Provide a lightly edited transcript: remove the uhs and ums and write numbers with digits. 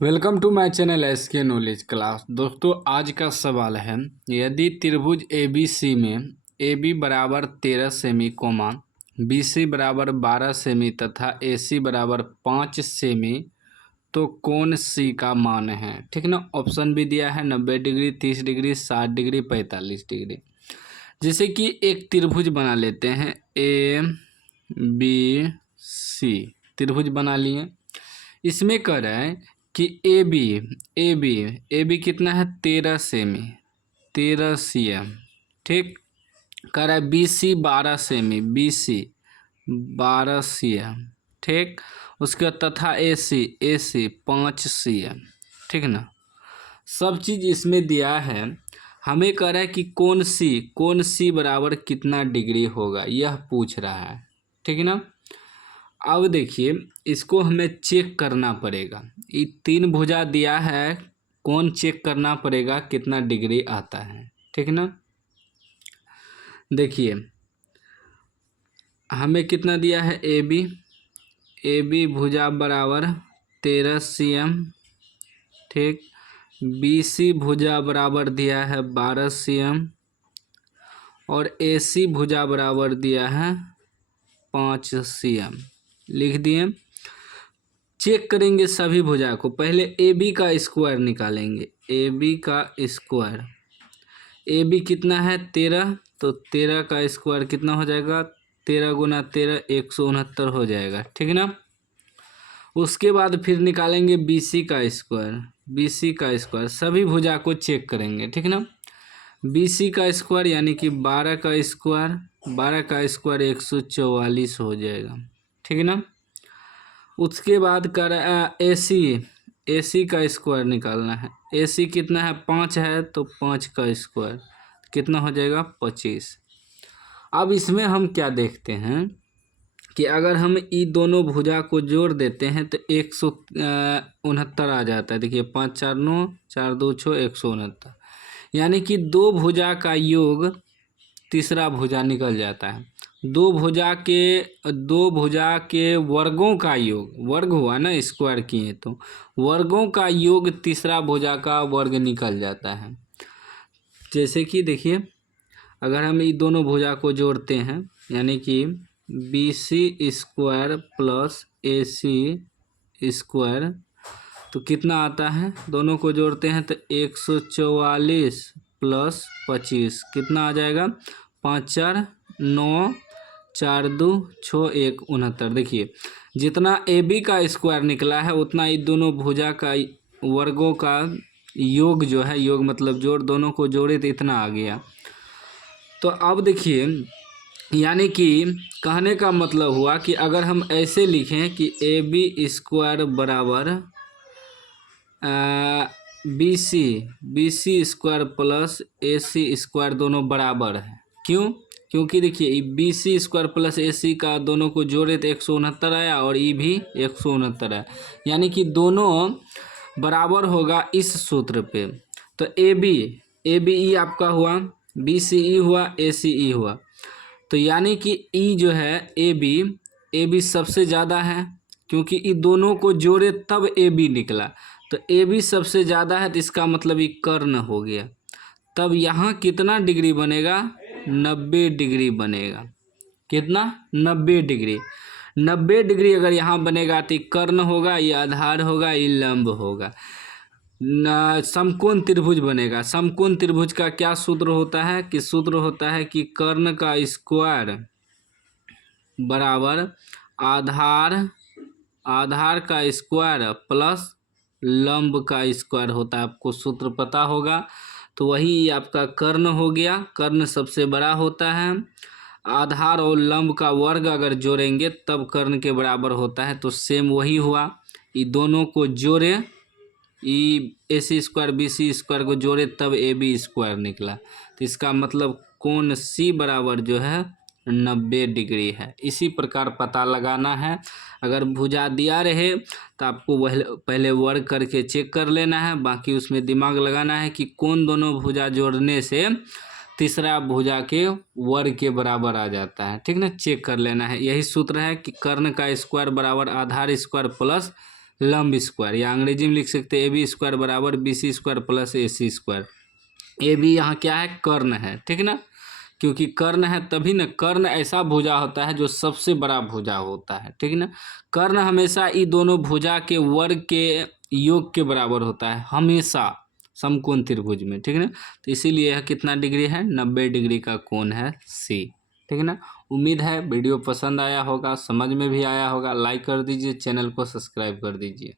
Welcome to my channel SK knowledge class. दोस्तों आज का सवाल है, यदि त्रिभुज ए बी सी में ए बी बराबर 13 सेमी कोमा बी सी बराबर 12 सेमी तथा ए सी बराबर 5 सेमी तो कोण सी का मान है। ठीक ना। ऑप्शन भी दिया है 90 डिग्री, 30 डिग्री, 60 डिग्री, 45 डिग्री। जैसे कि एक त्रिभुज बना लेते हैं, ए बी सी त्रिभुज बना लिए। इसमें कह रहा है कि ए बी कितना है 13 सेमी, 13 cm। ठीक। कह रहा है बी सी 12 सेमी, बी सी 12 cm। ठीक। उसके बाद तथा ए सी 5 cm। ठीक ना। सब चीज़ इसमें दिया है। हमें कह रहा है कि कौन सी बराबर कितना डिग्री होगा, यह पूछ रहा है। ठीक है ना। अब देखिए, इसको हमें चेक करना पड़ेगा। ये 3 भुजा दिया है, कौन चेक करना पड़ेगा कितना डिग्री आता है। ठीक ना। देखिए हमें कितना दिया है, ए बी भुजा बराबर 13 cm। ठीक। बी सी भुजा बराबर दिया है 12 cm और ए सी भुजा बराबर दिया है 5 cm। लिख दिए। चेक करेंगे सभी भुजा को। पहले ए बी का स्क्वायर निकालेंगे। ए बी का स्क्वायर, ए बी कितना है 13, तो 13 का स्क्वायर कितना हो जाएगा, 13 गुना 13 169 हो जाएगा। ठीक ना। उसके बाद फिर निकालेंगे बी सी का स्क्वायर, बी सी का स्क्वायर सभी भुजा को चेक करेंगे। ठीक ना। बी सी का स्क्वायर यानी कि 12 का स्क्वायर, 12 का स्क्वायर 144 हो जाएगा। ठीक ना। उसके बाद कर ए सी का स्क्वायर निकालना है। ए सी कितना है 5 है, तो 5 का स्क्वायर कितना हो जाएगा 25। अब इसमें हम क्या देखते हैं कि अगर हम ये दोनों भुजा को जोड़ देते हैं तो 169 आ जाता है। देखिए 5 4 9, 4 2 6 169, यानी कि दो भुजा का योग तीसरा भुजा निकल जाता है। दो भुजा के वर्गों का योग, वर्ग हुआ ना, स्क्वायर किए तो वर्गों का योग तीसरा भुजा का वर्ग निकल जाता है। जैसे कि देखिए, अगर हम ये दोनों भुजा को जोड़ते हैं यानी कि B C square plus A C square, तो कितना आता है, दोनों को जोड़ते हैं तो 144 प्लस 25 कितना आ जाएगा, 5 4 9, 4 2 6 1 69। देखिए जितना ए बी का स्क्वायर निकला है उतना ये दोनों भुजा का वर्गों का योग जो है, योग मतलब जोड़, दोनों को जोड़े तो इतना आ गया। तो अब देखिए, यानी कि कहने का मतलब हुआ कि अगर हम ऐसे लिखें कि ए बी स्क्वायर बराबर B C square plus A C square दोनों बराबर है। क्यों? क्योंकि देखिए B C square plus A सी का दोनों को जोड़े तो 169 आया और ई भी 169 है, यानी कि दोनों बराबर होगा इस सूत्र पे। तो ए बी ई आपका हुआ, बी सी ई हुआ, ए सी ई हुआ। तो यानी कि ई जो है ए बी सबसे ज़्यादा है, क्योंकि ई दोनों को जोड़े तब ए बी निकला। तो ए बी सबसे ज़्यादा है, तो इसका मतलब ये कर्ण हो गया। तब यहाँ कितना डिग्री बनेगा, 90 डिग्री बनेगा। कितना, 90 डिग्री। 90 डिग्री अगर यहाँ बनेगा तो कर्ण होगा, ये आधार होगा, ये लंब होगा, समकोण त्रिभुज बनेगा। समकोण त्रिभुज का क्या सूत्र होता है, कि सूत्र होता है कि कर्ण का स्क्वायर बराबर आधार का स्क्वायर प्लस लंब का स्क्वायर होता है। आपको सूत्र पता होगा। तो वही आपका कर्ण हो गया। कर्ण सबसे बड़ा होता है। आधार और लंब का वर्ग अगर जोड़ेंगे तब कर्ण के बराबर होता है। तो सेम वही हुआ, ये दोनों को जोड़े, ए C square B C square को जोड़े तब ए बी स्क्वायर निकला। तो इसका मतलब कोण सी बराबर जो है 90 डिग्री है। इसी प्रकार पता लगाना है। अगर भुजा दिया रहे तो आपको पहले वर्ग करके चेक कर लेना है, बाकी उसमें दिमाग लगाना है कि कौन दोनों भुजा जोड़ने से तीसरा भुजा के वर्ग के बराबर आ जाता है। ठीक ना। चेक कर लेना है। यही सूत्र है कि कर्ण का स्क्वायर बराबर आधार स्क्वायर प्लस लंब स्क्वायर, या अंग्रेजी में लिख सकते हैं ए बी स्क्वायर बराबर B C square plus A C square. A B यहाँ क्या है, कर्ण है, ठीक ना, क्योंकि कर्ण है तभी ना, कर्ण ऐसा भुजा होता है जो सबसे बड़ा भुजा होता है, ठीक ना। कर्ण हमेशा इन दोनों भुजा के वर्ग के योग के बराबर होता है हमेशा समकोण त्रिभुज में, ठीक ना। तो इसीलिए यह कितना डिग्री है, 90 डिग्री का कोण है सी, ठीक है ना। उम्मीद है वीडियो पसंद आया होगा, समझ में भी आया होगा। लाइक कर दीजिए, चैनल को सब्सक्राइब कर दीजिए।